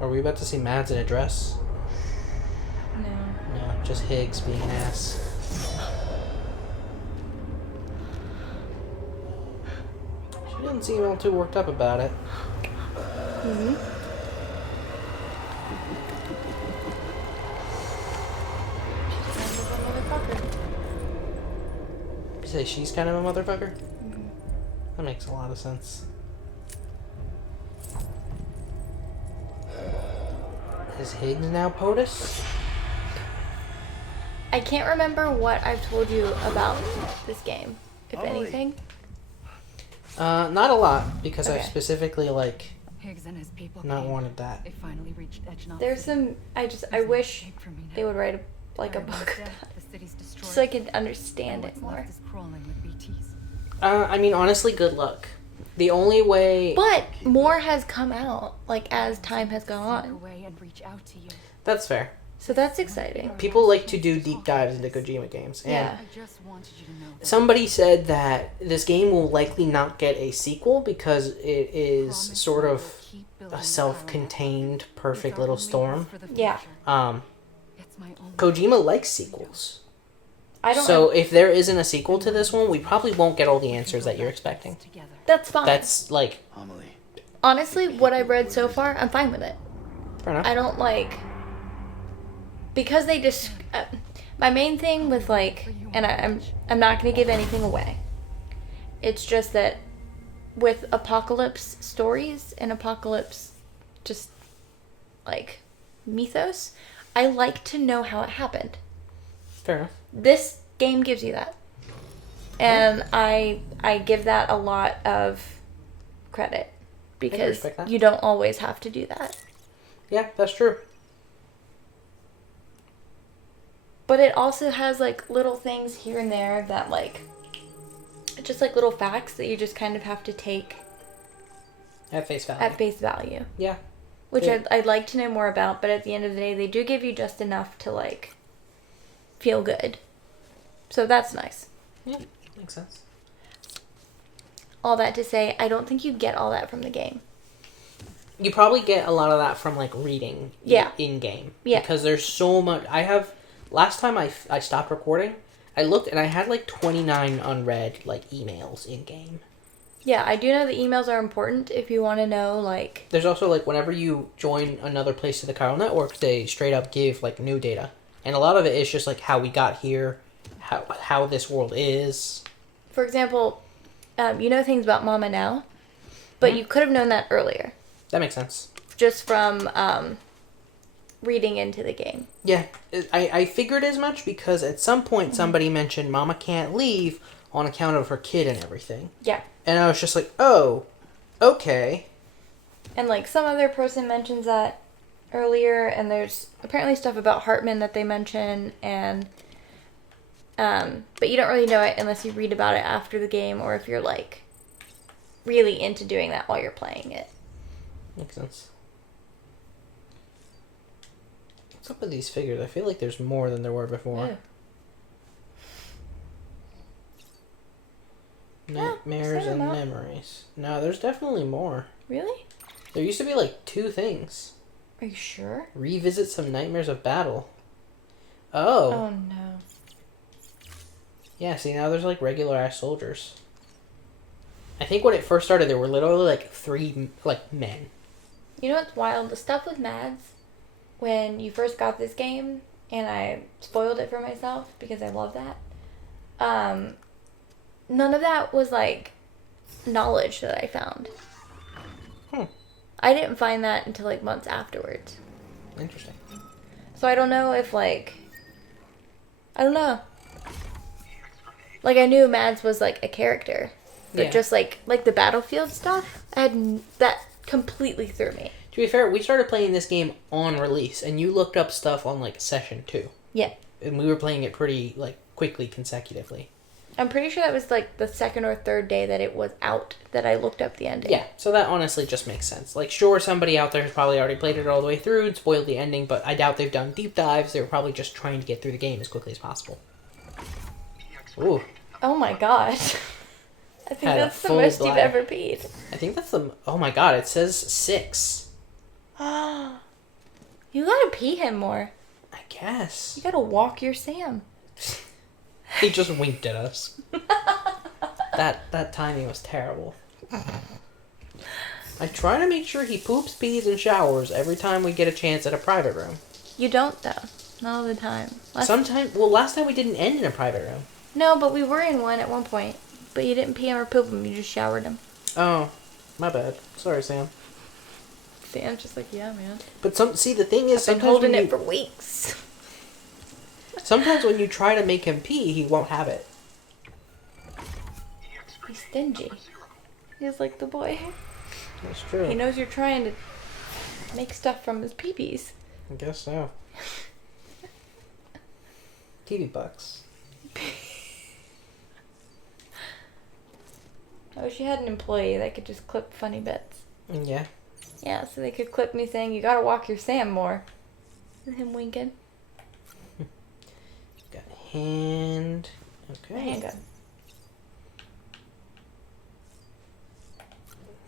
Are we about to see Mads in a dress? No. No, just Higgs being an ass. She didn't seem all too worked up about it. Mm-hmm. You say she's kind of a motherfucker? Mm-hmm. That makes a lot of sense. Is Higgs now POTUS? I can't remember what I've told you about this game, if anything. Not a lot, because Okay. I've specifically, like, Higgs and his people not came. wanted that. They finally reached Edge. There's some. I wish they would write a book The city's destroyed. so I could understand it more. Is crawling with BTs. I mean, honestly, good luck. The only way... But more has come out, like, as time has gone on. Away and reach out to you. That's fair. So that's exciting. People like to do deep dives into Kojima games. And Yeah. I just wanted you to know that somebody said that this game will likely not get a sequel because it is sort of a self-contained, perfect little storm. Yeah. It's my own. Kojima likes sequels. I don't. So if there isn't a sequel to this one, we probably won't get all the answers that you're expecting. Together. That's fine. That's, like, Amelie. Honestly, what I've read so far, I'm fine with it. fair enough. I don't like because they just. My main thing with like, and I'm not gonna give anything away. It's just that with apocalypse stories and apocalypse, just like mythos, I like to know how it happened. Fair enough. This game gives you that, and I give that a lot of credit because respect that. you don't always have to do that. Yeah, that's true. But it also has like little things here and there that like just like little facts that you just kind of have to take At face value. at face value, Yeah. which Yeah. I'd like to know more about, but at the end of the day they do give you just enough to like feel good. So that's nice. Yeah, makes sense. All that to say, I don't think you get all that from the game. You probably get a lot of that from, like, reading Yeah. in-game. Yeah. Because there's so much... Last time I stopped recording, I looked and I had, like, 29 unread, like, emails in-game. Yeah, I do know the emails are important if you want to know, like... There's also, like, whenever you join another place to the Chiral Network, they straight up give, like, new data. And a lot of it is just, like, how we got here, how this world is. For example, you know things about Mama now, but you could have known that earlier. That makes sense. Just from reading into the game. Yeah, I figured as much because at some point somebody mentioned Mama can't leave on account of her kid and everything. Yeah. And I was just like, oh, okay. And, like, some other person mentions that earlier, and there's apparently stuff about Hartman that they mention, and... but you don't really know it unless you read about it after the game, or if you're, like, really into doing that while you're playing it. Makes sense. What's up with these figures? I feel like there's more than there were before. Yeah. Nightmares set and 'em up. memories. No, there's definitely more. Really? There used to be like 2 things. Are you sure? Revisit some nightmares of battle. Oh. Oh, no. Yeah, see, now there's like regular ass soldiers. I think when it first started, there were literally like 3 like men. You know what's wild? The stuff with Mads, when you first got this game, and I spoiled it for myself because I love that, none of that was, like, knowledge that I found. I didn't find that until, like, months afterwards. Interesting. So I don't know if, like... I don't know. Like, I knew Mads was, like, a character. But Yeah. just, like the Battlefield stuff, that completely threw me. To be fair, we started playing this game on release, and you looked up stuff on like session 2. Yeah. And we were playing it pretty like quickly consecutively. I'm pretty sure that was, like, the second or third day that it was out that I looked up the ending. Yeah, so that honestly just makes sense. Like, sure, somebody out there has probably already played it all the way through and spoiled the ending, but I doubt they've done deep dives. They were probably just trying to get through the game as quickly as possible. Ooh. Oh my god. I think Had a that's the full most bladder. you've ever peed. I think that's the... Oh my god, it says 6. You gotta pee him more. I guess. You gotta walk your Sam. He just winked at us. That timing was terrible. I try to make sure he poops, pees, and showers every time we get a chance at a private room. You don't, though. Not all the time. Last time we didn't end in a private room. No, but we were in one at one point. But you didn't pee him or poop him, you just showered him. Oh, my bad. Sorry, Sam. Sam's just like, yeah, man. But the thing is, I've been holding it for weeks. Sometimes when you try to make him pee, he won't have it. He's stingy. He's like the boy. That's true. He knows you're trying to make stuff from his peepees. I guess so. TV bucks. I wish you had an employee that could just clip funny bits. Yeah. Yeah, so they could clip me saying, you gotta walk your Sam more. And him winking. Got a hand. Okay. My handgun.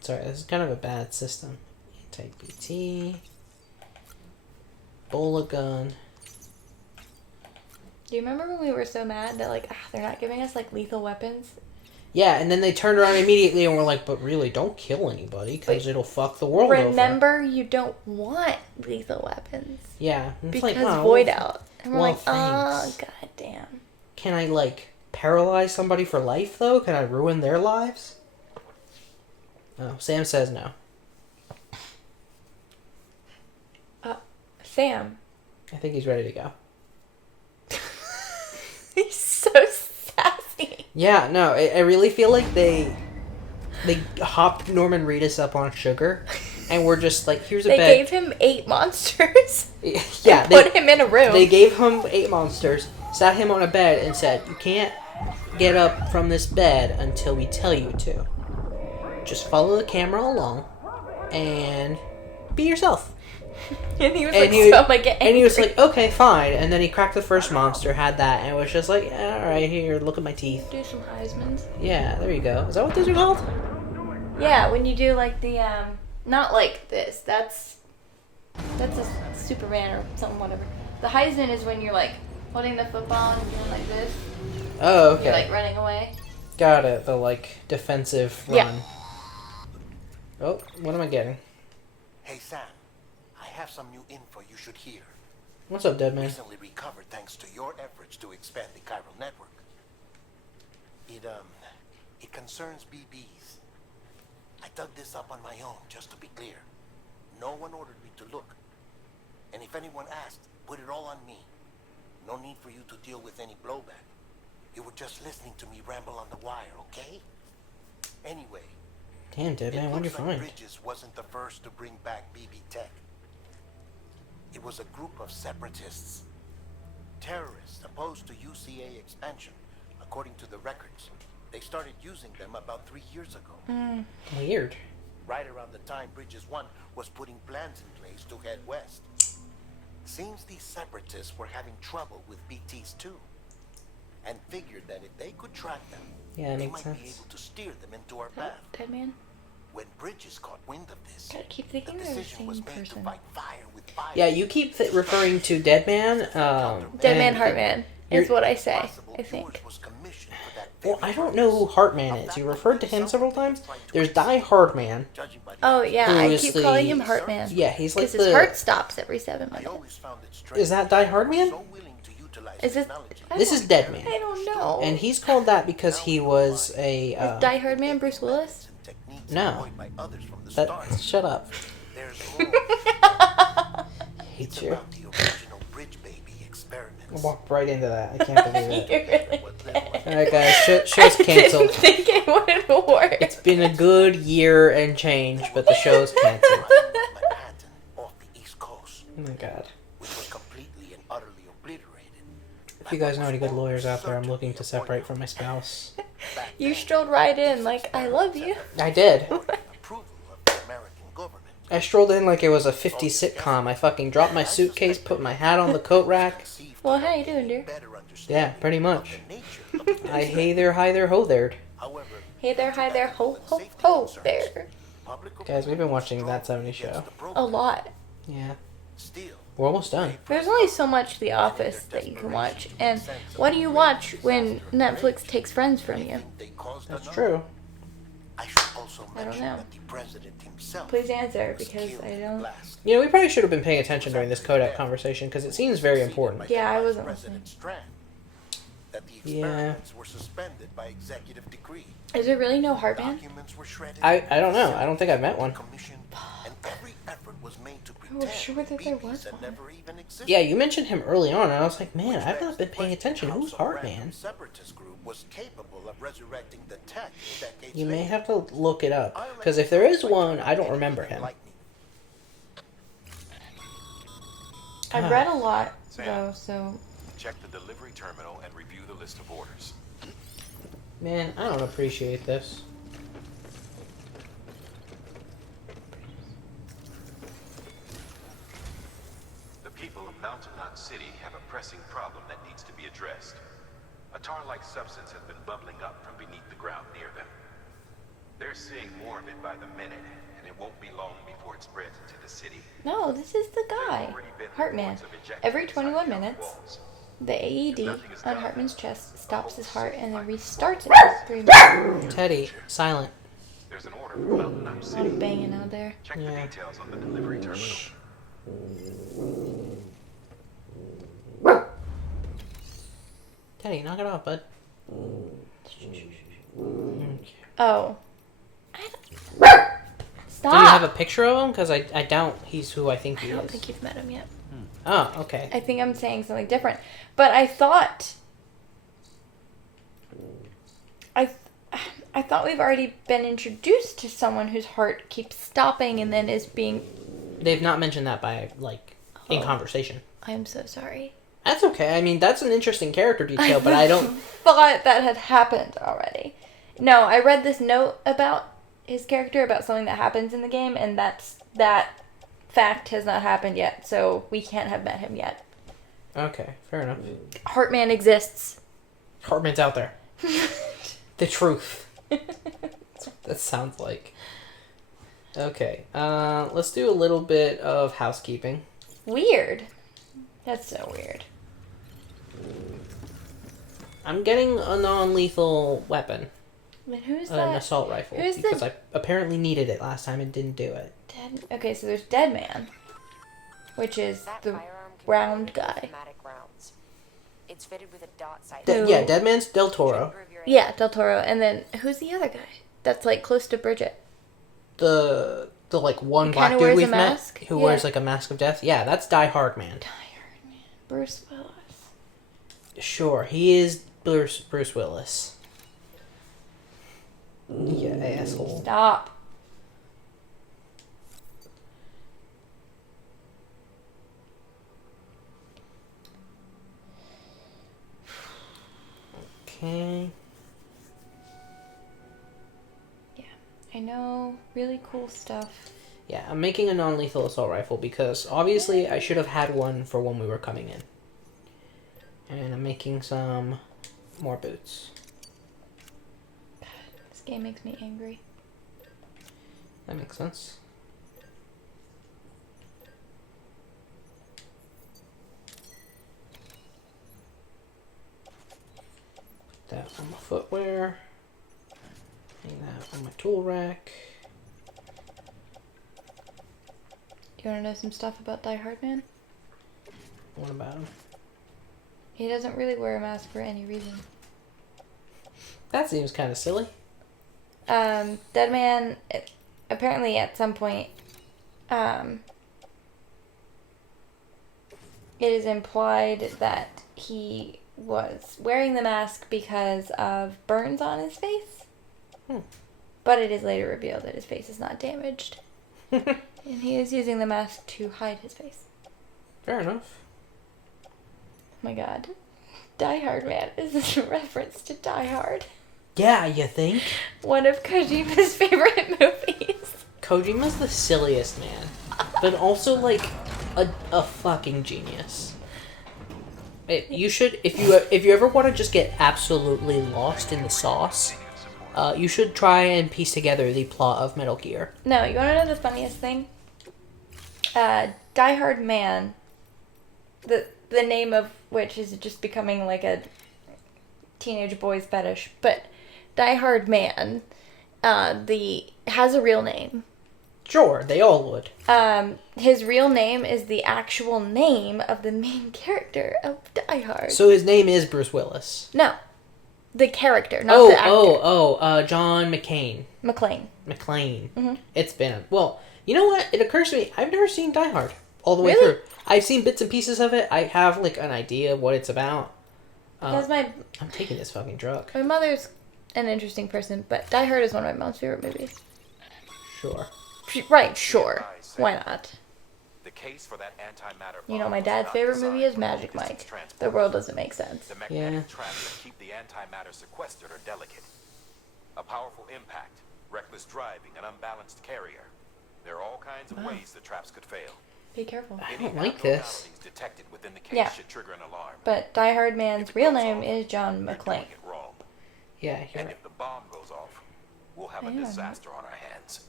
Sorry, this is kind of a bad system. Anti-BT. Bola gun. Do you remember when we were so mad that, like, they're not giving us, like, lethal weapons? Yeah, and then they turned around immediately and were like, but really, don't kill anybody because it'll fuck the world over. Remember, you don't want lethal weapons. Yeah. It's because like, void out. And we're well, like, oh, thanks. goddamn. Can I, like, paralyze somebody for life, though? Can I ruin their lives? Oh, Sam says no. Sam. I think he's ready to go. He's so sassy. Yeah, no, I really feel like they hopped Norman Reedus up on sugar, and we're just like, here's a bed. They gave him 8 monsters. Yeah, put him in a room. They gave him 8 monsters, sat him on a bed, and said, you can't get up from this bed until we tell you to. Just follow the camera along, and be yourself. And he was like, so I get angry. And he was like, okay, fine. And then he cracked the first monster, had that, and was just like, yeah, alright, here, look at my teeth. Do some Heismans. Yeah, there you go. Is that what those are called? Yeah, when you do like the, not like this. That's a Superman or something, whatever. The Heisman is when you're like holding the football and doing like this. Oh, okay. You're like running away. Got it. The, like, defensive run. Yeah. Oh, what am I getting? Hey, Sam. I have some new info you should hear. What's up, Deadman? Recently recovered thanks to your efforts to expand the chiral network. It concerns BBs. I dug this up on my own, just to be clear. No one ordered me to look. And if anyone asked, put it all on me. No need for you to deal with any blowback. You were just listening to me ramble on the wire, okay? Anyway. Damn, Deadman, what'd you find? Bridges wasn't the first to bring back BB tech. It was a group of separatists. Terrorists opposed to UCA expansion, according to the records. They started using them about 3 years ago. Weird. Right around the time Bridges 1 was putting plans in place to head west. Seems these separatists were having trouble with BTs too. And figured that if they could track them, Yeah, they makes might be sense. able to steer them into our path. Dead man. When Bridges caught wind of this, Gotta keep the thinking they're the decision was same made to person. fight fire with fire. Yeah, you keep referring to Deadman. Dead man, Heartman is what I say, I think. Well, I don't know who Heartman is. You referred to him several times. There's Die Hard Man. Oh, yeah, Who I is keep the- calling him Heartman. Yeah, he's like Because his heart stops every 7 I minutes. always found it strange. Is that Die Hard Man? So willing to utilize Is this... technology. This is Deadman. I don't know. And he's called that because he was a... Is Die Hard Man Bruce Willis? Techniques No. employed by others from the start. Shut up. There's more. Hate It's you. about the original bridge baby experiments. Walked right into that. I can't believe You it. really What led did. Alright guys, show's I cancelled. didn't think it would work. It's been a good year and change, but the show's canceled. Manhattan off the East Coast, Oh my god. which was completely and utterly obliterated. If you guys know any good lawyers out there, I'm looking to separate from my spouse. You strolled right in like, I love you. I did. Approval of the American government. I strolled in like it was a 50s sitcom. I fucking dropped my suitcase, put my hat on the coat rack. Well, how you doing, dear? Better Yeah, understanding pretty of much. the nature of the I hey there, hi there, ho there. However, Hey there, hi there, ho, ho, ho there. public Guys, we've been opinion watching was That strong 70s Show. against the A program. lot. Yeah. Still, We're almost done. There's only so much The Office that you can watch, and what do you watch when Netflix takes Friends from you? they caused That's enough. true. I should also I don't mention know. that the president himself Please answer, was because killed I in don't... blast. You know, we probably should have been paying attention during this Kodak conversation because it seems very important. Yeah, I wasn't President Strand, that the Yeah. experiments were suspended by executive decree. Is there really no Heartman? Documents were shredded. I don't know. I don't think I've met one. Commissioned, and every effort was made to I was pretend sure that there BBs was had one. never even existed. Yeah, you mentioned him early on, and I was like, man, Which I've begs not been the paying question attention. how Who's some Heartman? random separatist group was capable of resurrecting the tech decades You may later. have to look it up because if there is one, I don't remember him. I've read a lot, though, so... Check the delivery terminal and review the list of orders. Man, I don't appreciate this. The people of Mountain Knot City have a pressing problem that needs to be addressed. A tar-like substance has been bubbling up from beneath the ground near them. They're seeing more of it by the minute, and it won't be long before it spreads into the city. No, this is the guy. Heartman. Every 21 minutes, the AED on Hartman's chest stops his heart and then restarts it for 3 minutes. Teddy, silent. There's an order from Mountain Knot A lot City. of banging out there. Check the Yeah. details on the delivery terminal. Teddy, knock it off, bud. Oh. Stop! Do you have a picture of him? Because I doubt he's who I think I he don't is. think you've met him yet. Oh, okay. I think I'm saying something different. But I thought... I thought we've already been introduced to someone whose heart keeps stopping and then is being... They've not mentioned that by, like, in conversation. I'm so sorry. That's okay. I mean, that's an interesting character detail, but I don't... thought that had happened already. No, I read this note about his character, about something that happens in the game, and that fact has not happened yet, so we can't have met him yet. Okay, fair enough. Heartman exists. Hartman's out there. The truth. That's what that sounds like. Okay, let's do a little bit of housekeeping. Weird. That's so weird. I'm getting a non-lethal weapon. But who's An that? assault rifle. Who's because the- I apparently needed it last time and didn't do it. Okay, so there's Dead Man, which is That the firearm can round carry guy. automatic rounds. It's fitted with a dot sight. Who? Yeah, Dead Man's Del Toro. Yeah, Del Toro. And then who's the other guy? That's like close to Bridget. The like one He black kinda dude wears a we've met mask? who Yeah. wears like a mask of death. Yeah, that's Die Hard Man. Tired Man. Bruce Willis. Sure, he is Bruce Willis. Yeah, asshole. Stop. Okay. Yeah, I know. Really cool stuff. Yeah, I'm making a non-lethal assault rifle because obviously I should have had one for when we were coming in. And I'm making some more boots. This game makes me angry. That makes sense. Put that on my footwear. Hang that on my tool rack. You want to know some stuff about Die Hard Man? What about him? He doesn't really wear a mask for any reason. That seems kind of silly. Dead Man, apparently at some point, it is implied that he was wearing the mask because of burns on his face. But it is later revealed that his face is not damaged. And he is using the mask to hide his face. Fair enough. Oh my god. Die Hard Man is a reference to Die Hard. Yeah, you think? One of Kojima's favorite movies. Kojima's the silliest man, but also like a fucking genius. You should, if you ever want to just get absolutely lost in the sauce, You should try and piece together the plot of Metal Gear. No, you want to know the funniest thing? Die Hard Man, the name of which is just becoming like a teenage boy's fetish, but Die Hard Man, has a real name. Sure, they all would. His real name is the actual name of the main character of Die Hard. So his name is Bruce Willis. No, the character, not the actor. John McClane. McClane. Mm-hmm. It's been... Well, you know what? It occurs to me, I've never seen Die Hard all the way Really? through. I've seen bits and pieces of it. I have, like, an idea of what it's about. Because I'm taking this fucking drug. my mother's an interesting person, but Die Hard is one of my mom's favorite movies. Sure. Right, sure. Why not? The case for that antimatter You know, bomb my was dad's not favorite designed movie is for Magic long-distance Mike. transport. The world doesn't make sense. The magnetic Yeah. traps that keep the antimatter sequestered are delicate. A powerful impact, reckless driving, an unbalanced carrier. There are all kinds of ways the traps could fail. Be careful. I Any don't like this. abnormalities detected within the case Yeah. should trigger an alarm. But Die Hard If Man's it real goes name off, is John you're McClane. doing it wrong. Yeah, you're And right. if the bomb goes off, we'll have a Yeah. disaster on our hands.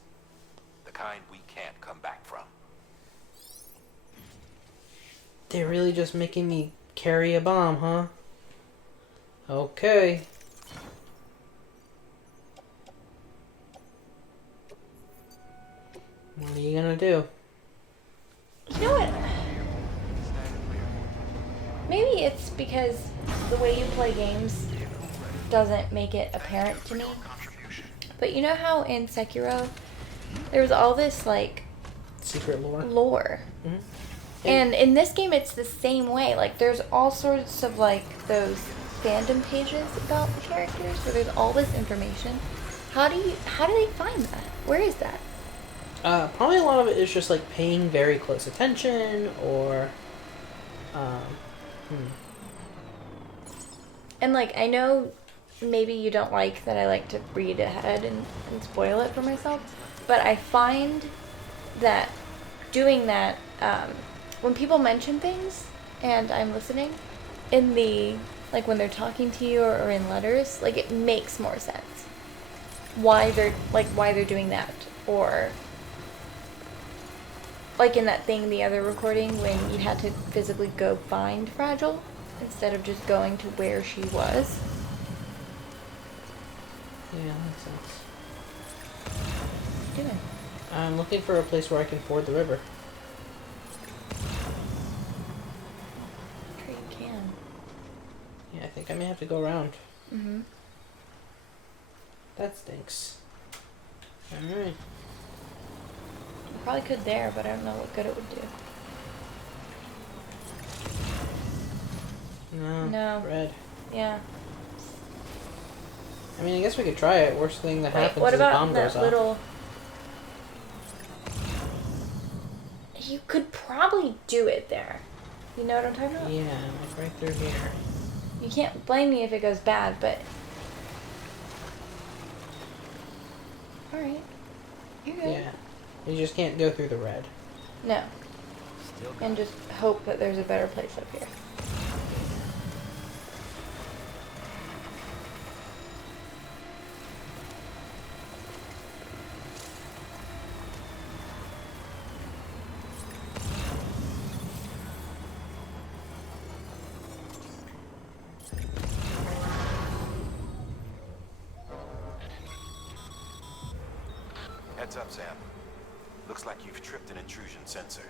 The kind we can't come back from. They're really just making me carry a bomb, huh? Okay. What are you gonna do? You know what? Maybe it's because the way you play games doesn't make it apparent to me. But you know how in Sekiro, there was all this, like, Secret lore? lore. Mhm. And in this game, it's the same way. Like, there's all sorts of, like, those fandom pages about the characters where there's all this information. How do they find that? Where is that? Probably a lot of it is just like paying very close attention or, And, like, I know maybe you don't like that I like to read ahead and spoil it for myself, but I find that doing that, when people mention things and I'm listening, in the, like, when they're talking to you or in letters, like, it makes more sense. Why they're doing that. Or, like in that thing, the other recording, when you had to physically go find Fragile instead of just going to where she was. yeah, that makes sense. What are you doing? I'm looking for a place where I can ford the river. Sure you can. Yeah, I think I may have to go around. Mm-hmm. That stinks. Alright. You probably could there, but I don't know what good it would do. No. No. Red. Yeah. I mean, I guess we could try it. Worst thing that Wait, happens what is the about bomb that goes little... off. You could probably do it there. You know what I'm talking about? Yeah, like right through here. You can't blame me if it goes bad, but... Alright. You're good. Yeah. You just can't go through the red. No. And just hope that there's a better place up here. Heads up, Sam. Looks like you've tripped an intrusion sensor.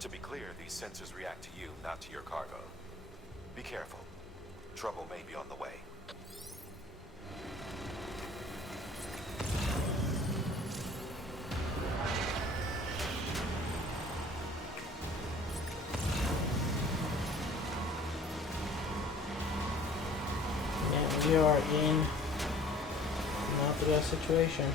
To be clear, these sensors react to you, not to your cargo. Be careful. Trouble may be on the way. Yeah, we are in not the best situation.